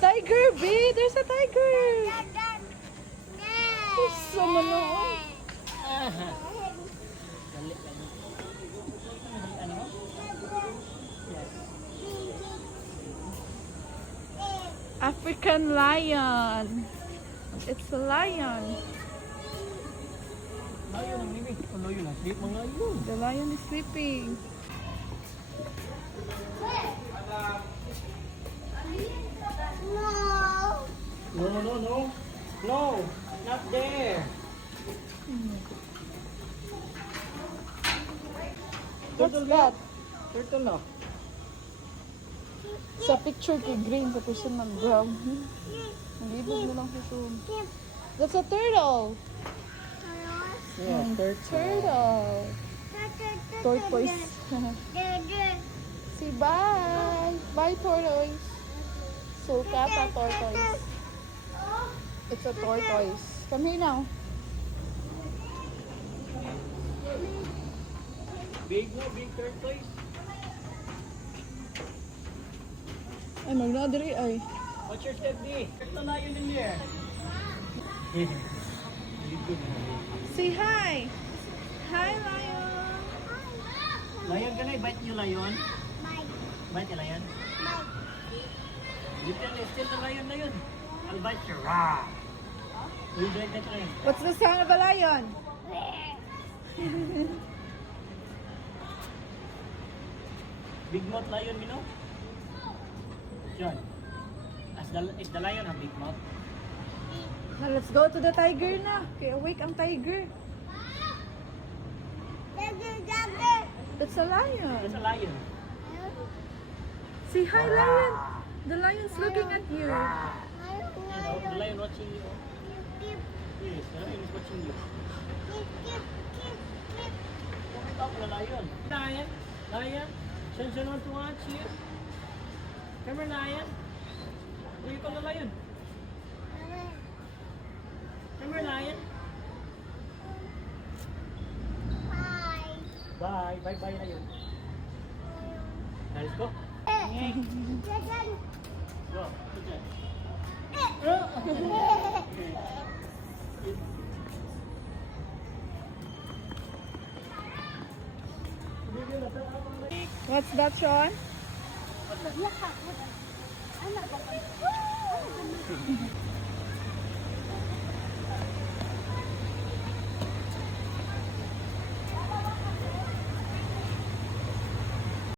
Tiger, B! There's a tiger! Puso mo noon. Dali lang. Ano? Yes. African lion. It's a lion. Layo ng mimi. Ano yun? Sleep mga yun. The lion is sleeping. No, no, no. No, not there. What's that? Turtle na. Sa picture kay green, sa personal brown. Ang libog na lang sa zoom. That's a turtle. Yeah, Turtle. Tortoise. Say bye. Bye, tortoise. Sulcata tortoise. It's a tortoise. Come here now. Big no, big tortoise. Ay, magladiri ay. What's your step, D? Turtle na yun in there. Say hi. Hi, lion. Lion ka na, bite niyo lion? Bite yung lion? You can still the lion na yun. I'll bite you. Rah! Will you bite that lion? What's the sound of a lion? Big mouth lion, you know? John. Is the lion a big mouth? Now, let's go to the tiger na. Okay, awake ang tiger. It's a lion. It's a lion. Say hi, lion. The lion's looking at you. You know, the lion watching you. Yes, the lion is watching you. Bakit ako na lion? Lion? Lion? Saan want to watch you? Come here, lion. What do you call the lion? Come here, lion. Bye. Bye-bye na yun. Let's go. Go. Good job. What's that, Sean?